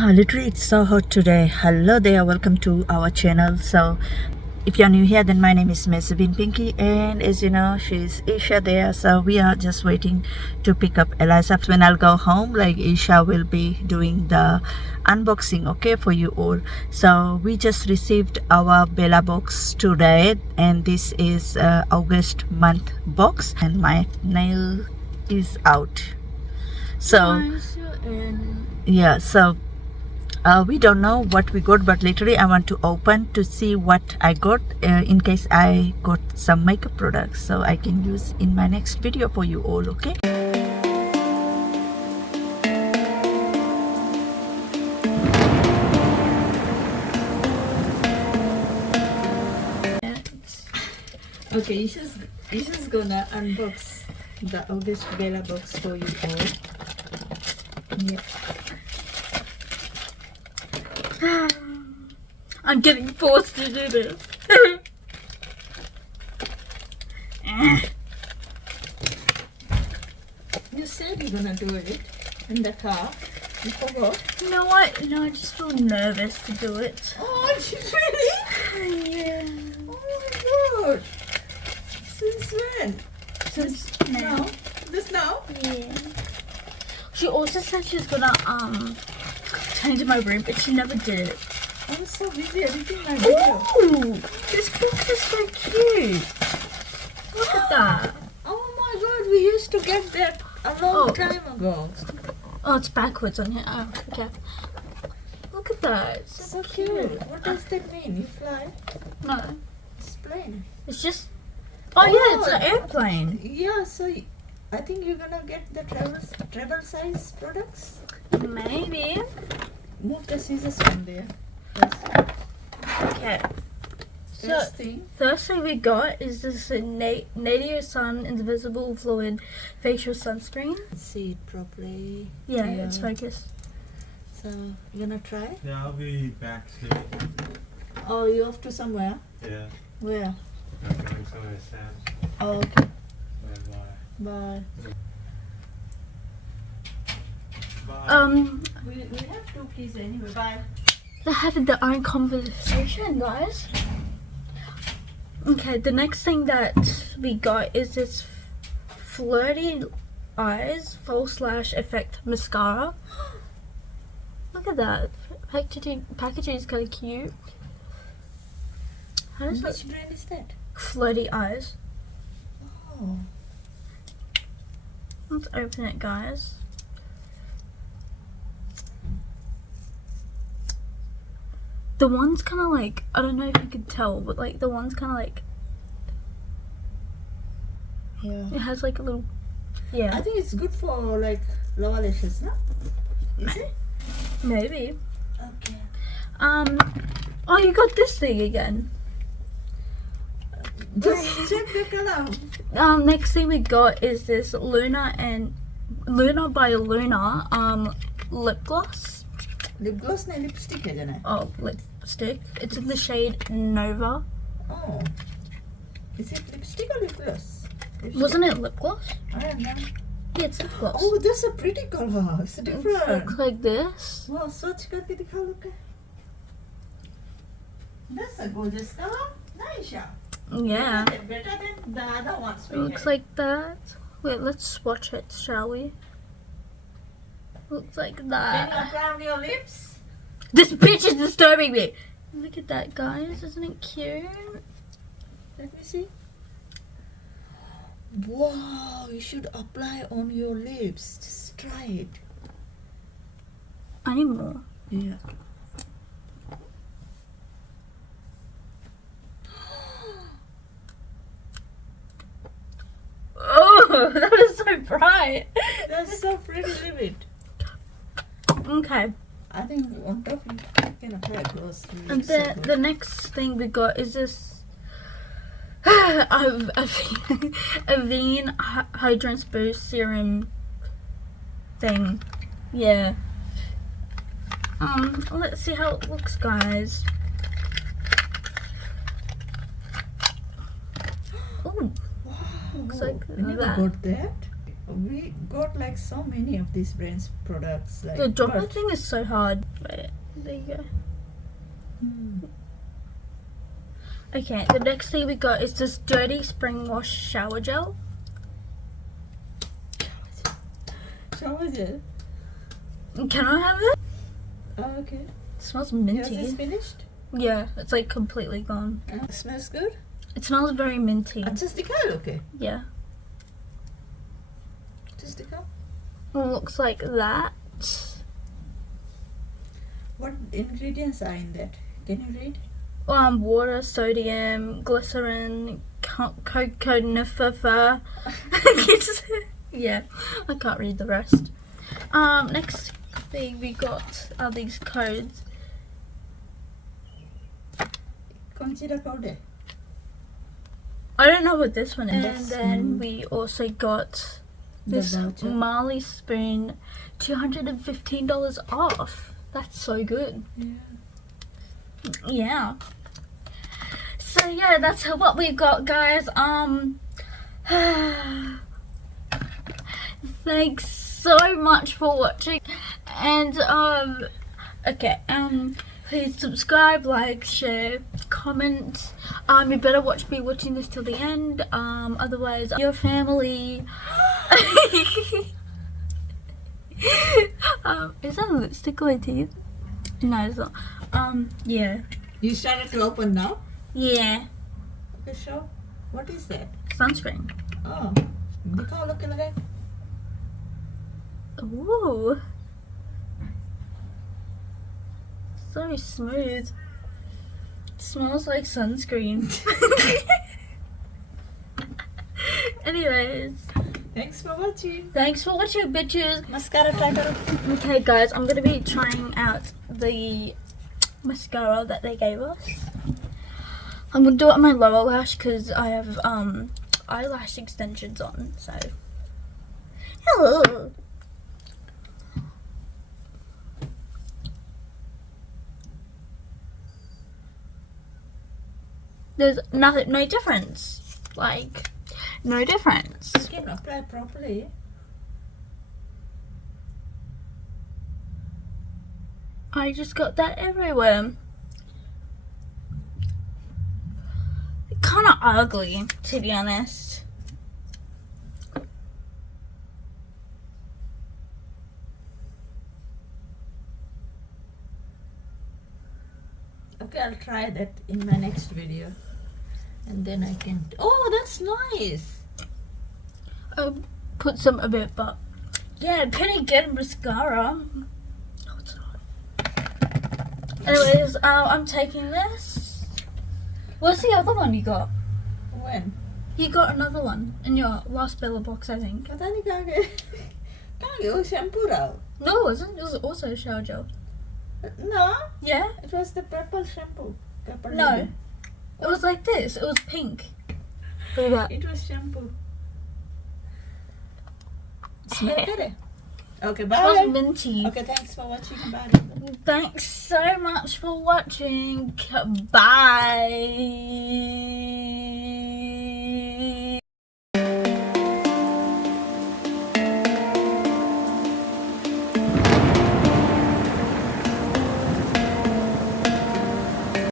Literally, it's so hot today. Hello there, welcome to our channel. So if you're new here, then my name is Miss Bin Pinky, and as you know, she's Esha there. So we are just waiting to pick up Eliza. When I'll go home, like, Esha will be doing the unboxing, okay, for you all. So we just received our Bellabox today, and this is August month box, and my nail is out. So yeah, so we don't know what we got, but literally I want to open to see what I got in case I got some makeup products so I can use in my next video for you all, okay? Okay, Isha's gonna unbox the August Bellabox for you all. Yeah. I'm getting forced to do this. You said you're gonna do it in the car. You forgot. You know what? No, I just feel nervous to do it. Oh, really? Yeah. Oh my god. Since when? Since now. Just now? Yeah. She also said she was gonna change my room, but she never did it. I was so busy editing my video. Ooh, this box is so cute. Look at that. Oh my god, we used to get that a long time ago. Oh, it's backwards on here. Oh, okay. Look at that. It's So cute. What does that mean? You fly? No, It's plain. it's just. Oh, yeah, it's an airplane. Yeah, so I think you're gonna get the travel size products. Maybe. Move the scissors from there. Okay. So, First thing. first thing we got is this Native Sun Invisible Fluid Facial Sunscreen. See it properly. Yeah, it's focused. So you gonna try? Yeah, I'll be back soon. Oh, you off to somewhere? Yeah, Where? I'm going somewhere Sam. Oh, okay. Bye. Bye. Bye. We have two keys anyway. Bye. They're having their own conversation, guys. Okay, the next thing that we got is this Flirty Eyes False Lash Effect Mascara. Look at that. Packaging is kind of cute. How does Which brand is that? Flirty Eyes. Oh. Let's open it, guys. The one's kind of like, I don't know if you could tell, but like the one's kind of like, Yeah. it has like a little, yeah, I think it's good for like lower lashes, no? Is it? maybe. Okay. Oh, you got this thing again. Just check the color. Next thing we got is this Luna by Luna, lip gloss. Lip gloss na lipstick hai jana. Oh, lipstick. It's in the shade Nova. Oh. Is it lipstick or lip gloss? Lipstick. Wasn't it lip gloss? I don't know. Yeah, it's lip gloss. Oh, that's a pretty color. It's It different. looks like this. Wow, swatch karke dikhao look. That's a gorgeous color. Nice. Yeah. Better than the other ones It we looks had. like that. Wait, let's swatch it, shall we? Looks like Can you that. apply on your lips? This bitch is disturbing me. Look at that, guys. Isn't it cute? Let me see. Wow, you should apply on your lips. Just try it. I need more. Yeah. Oh, that is so bright. That's so pretty, leave it. Okay. I think on top you can apply gloss. And the next thing we got is this Avene Hydrance Boost Serum thing. Yeah. Let's see how it looks, guys. Oh, looks like I never that. got that. We got like so many of these brands products. Like The dropper but- thing is so hard. Wait, there you go. Hmm. Okay, the next thing we got is this dirty spring wash shower gel. Shower gel. Can I have it? Oh, okay. It smells Yours minty. is finished? Yeah, it's like completely gone. Smells good? It smells very minty. Just the color, okay. Yeah. Just the color. It looks like that. What ingredients are in that? Can you read? Water, sodium, glycerin, coconut. Yeah, I can't read the rest. Next thing we got are these codes. Consider powder. I don't know what this one is. And That's, then we also got The this voucher. Marley spoon, $215 off. That's so good. Yeah. Yeah. So yeah, that's what we got, guys. Thanks so much for watching, and okay, please subscribe, like, share, comment. You better be watching this till the end. Otherwise, your family. Is that lipstick on my teeth? No, it's not. Yeah. You started to open now? Yeah. Okay, show. What is that? Sunscreen. Oh. दिखाओ लोग के लगाए. Ooh. So smooth. Smells like sunscreen. Anyways, Thanks for watching. thanks for watching, bitches. Mascara try karo. Okay, guys, I'm gonna be trying out the mascara that they gave us. I'm gonna do it on my lower lash because I have eyelash extensions on. So, hello. There's nothing, no difference. Like, no difference. You can apply properly. I just got that everywhere. Kind of ugly, to be honest. Okay, I'll try that in my next video. And then I can... Oh, that's nice. Put some a bit, but yeah, pretty good mascara. No, it's not. Anyways, I'm taking this. What's the other one you got? When? You got another one in your last Bellabox, I think. पता नहीं कहाँ गए. कहाँ गए? वो shampoo रहा. No, it wasn't. It was also shower gel. No, Yeah? it was the purple shampoo. Purple No. lady. It was like this. It was pink. Look at that. It was shampoo. Smell good. Okay, bye. It was minty. Okay, thanks for watching. Bye. Thanks so much for watching. Bye.